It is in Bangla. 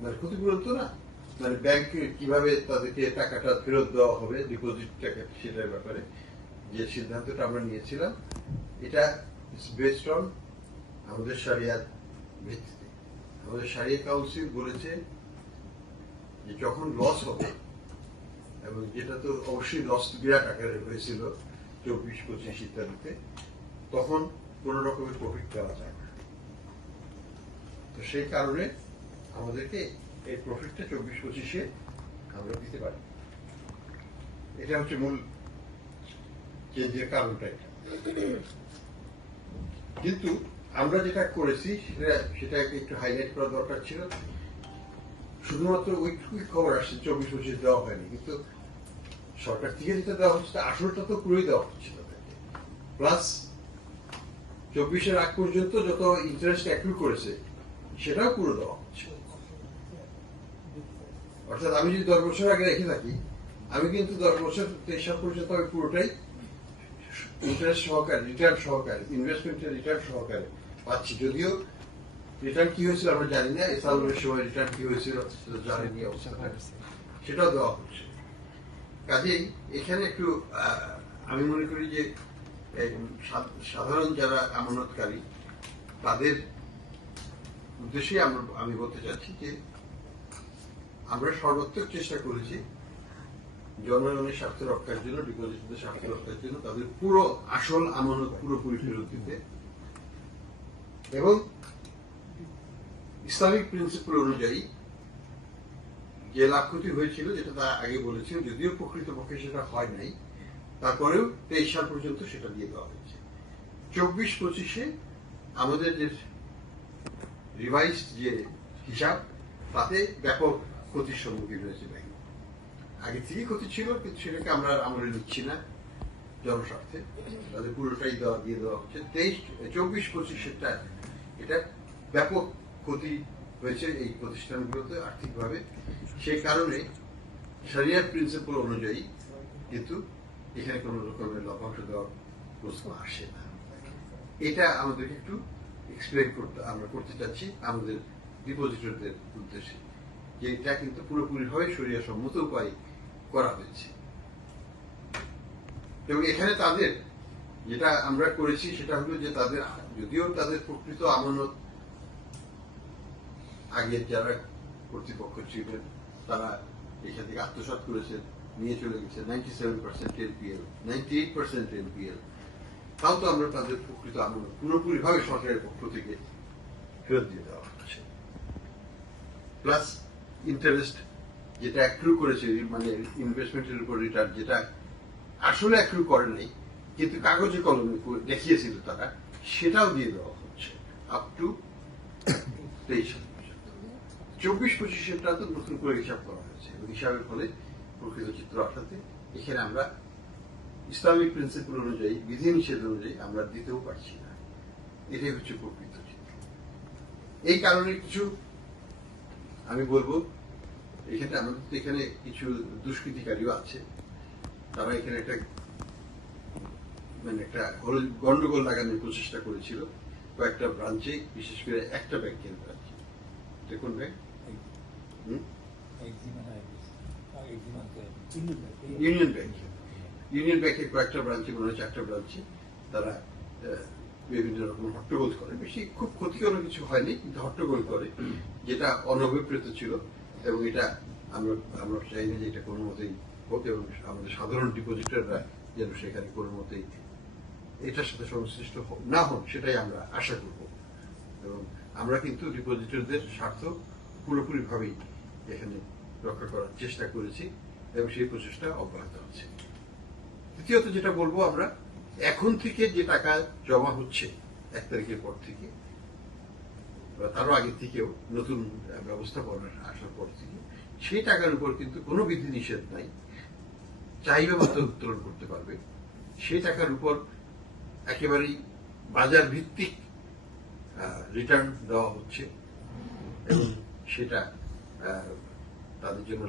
মানে ক্ষতিপূরণ তো না, মানে ব্যাংক কিভাবে তাদেরকে টাকাটা ফেরত দেওয়া হবে, ডিপোজিট টাকা, সেটার ব্যাপারে যে সিদ্ধান্তটা আমরা নিয়েছিলাম, এটা বেসড অন আমাদের শরিয়ার ভিত্তিতে। আমাদের শরিয়া কাউন্সিল বলেছে যে যখন লস হবে, এবং যেটা তো অবশ্যই লস বিরাট আকারে হয়েছিল 24-25 ইত্যাদিতে, তখন কোন রকমের প্রফিট দেওয়া যায় না। তো সেই কারণে আমাদেরকে এই প্রফিটটা 24-25-এ আমরা দিতে পারি। এটা হচ্ছে মূল চেঞ্জের কারণটা এটা। কিন্তু আমরা যেটা করেছি সেটাকে একটু হাইলাইট করা দরকার ছিল। শুধুমাত্র ওই খবর আসছে 24-25 দেওয়া হয়নি, কিন্তু সরকার থেকে যেটা দেওয়া হচ্ছে আসলটা তো পুরোই দেওয়া হচ্ছে তাদেরকে। প্লাস 24-এর আগ পর্যন্ত যত ইন্টারেস্ট অ্যাক্রু করেছে সেটাও পুরো দেওয়া হচ্ছে। অর্থাৎ আমি যদি 10 বছর আগে রেখে থাকি, আমি কিন্তু 10 বছর 23 সাল পর্যন্ত আমি পুরোটাই ইন্টারেস্ট সহকারে, রিটার্ন সহকারে, ইনভেস্টমেন্টের রিটার্ন সহকারে পাচ্ছি। যদিও রিটার্ন কি হয়েছিল আমরা জানি না, এসালের সময় রিটার্ন কি হয়েছিল জানিনি, অবস্থাটা সেটাও দেওয়া হচ্ছে। কাজেই এখানে একটু আমি মনে করি যে সাধারণ যারা আমানতকারী তাদের উদ্দেশ্যে আমি বলতে চাচ্ছি যে আমরা সর্বাত্মক চেষ্টা করেছি জনগণের স্বার্থ রক্ষার জন্য, ডিপোজিটরদের স্বার্থ রক্ষার জন্য তাদের পুরো আসল আমানত পুরোপুরি ফেরত দিতে, এবং ইসলামিক প্রিন্সিপাল অনুযায়ী যে লাভ ক্ষতি হয়েছিল, যেটা তা আগে বলেছিল, যদিও প্রকৃতপক্ষে সেটা হয় নাই, তারপরেও 23 সাল পর্যন্ত সেটা দিয়ে দেওয়া হয়েছে। 24-25-এ আমাদের যে রিভাইজ যে হিসাব, তাতে ব্যাপক ক্ষতির সম্মুখীন হয়েছে ব্যাংক। আগে থেকেই ক্ষতি ছিল, কিন্তু সেটাকে আমরা আমলে নিচ্ছি না জনস্বার্থে, তাদের পুরোটাই দিয়ে দেওয়া হচ্ছে। 24-25-এরটা এটা ব্যাপক ক্ষতি হয়েছে এই প্রতিষ্ঠানগুলোতে আর্থিকভাবে। সেই কারণে শরিয়ার প্রিন্সিপাল অনুযায়ী কিন্তু এখানে কোন রকমের লভ্যাংশ দেওয়ার প্রশ্ন আসে না। এটা আমাদেরকে একটু এক্সপ্লেন আমরা করতে চাচ্ছি আমাদের ডিপোজিটরদের উদ্দেশ্যে, যে এটা কিন্তু পুরোপুরিভাবে শরিয়া সম্মত উপায় করা হয়েছে। এবং এখানে তাদের যেটা আমরা করেছি সেটা হলো যে তাদের, যদিও তাদের প্রকৃত আমানত আগের যারা কর্তৃপক্ষ ছিলেন তারা এখান থেকে আত্মসাৎ করেছেন, নিয়ে চলে গেছে 97% এনপিএল, 98% এনপিএল, তাও তো আমরা তাদের প্রকৃত আমানত পুরোপুরি ভাবে সরকারের পক্ষ থেকে ফেরত দিয়ে দেওয়া হচ্ছে। প্লাস ইন্টারেস্ট যেটা অ্যাক্রু করেছে, মানে ইনভেস্টমেন্টের উপর রিটার্ন যেটা আসলে অ্যাক্রু করে নাই কিন্তু কাগজে কলমে দেখিয়েছিল তারা, সেটাও দিয়ে দেওয়া হচ্ছে আপ টু 23 সাল পর্যন্ত। 24-25-এরটা তো নতুন করে হিসাব করা হয়েছে, এবং হিসাবের ফলে প্রকৃত চিত্র আসাতে এখানে আমরা ইসলামিক প্রিন্সিপাল অনুযায়ী, বিধিনিষেধ অনুযায়ী আমরা দিতেও পারছি না। এটাই হচ্ছে প্রকৃত চিত্র। এই কারণে কিছু আমি বলবো, এখানে আমাদের তো এখানে কিছু দুষ্কৃতিকারীও আছে, তারা এখানে একটা মানে একটা গন্ডগোল লাগানোর প্রচেষ্টা করেছিল কয়েকটা ব্রাঞ্চে, বিশেষ করে একটা ব্যাংকের ব্রাঞ্চে। দেখুন ব্যাংক ইউনিয়ন ব্যাংকের কয়েকটা ব্রাঞ্চে, মনে হয় 4টা ব্রাঞ্চে তারা বিভিন্ন রকম হট্টগোল করে। বেশি খুব ক্ষতিকর কিছু হয়নি, কিন্তু হট্টগোল করে, যেটা অনভিপ্রেত ছিল। এবং এটা আমরা চাই না যে এটা কোনো মতেই হোক, এবং আমাদের সাধারণ ডিপোজিটররা যেন সেখানে কোনো মতেই এটার সাথে সংশ্লিষ্ট না হন, সেটাই আমরা আশা করব। এবং আমরা কিন্তু ডিপোজিটরদের স্বার্থ পুরোপুরি ভাবেই এখানে রক্ষা করার চেষ্টা করেছি, এবং সেই প্রচেষ্টা অব্যাহত আছে। দ্বিতীয়ত যেটা বলবো, আমরা এখন থেকে যে টাকা জমা হচ্ছে 1 তারিখের পর থেকে, তারও আগে থেকেও নতুন ব্যবস্থাপনা আসার পর থেকে, সেই টাকার উপর কিন্তু কোনো বিধি নিষেধ নাই, চাইবে মতো উত্তোলন করতে পারবে। সেই টাকার উপর একেবারেই বাজার ভিত্তিক রিটার্ন দেওয়া হচ্ছে, এবং সেটা তাদের জন্য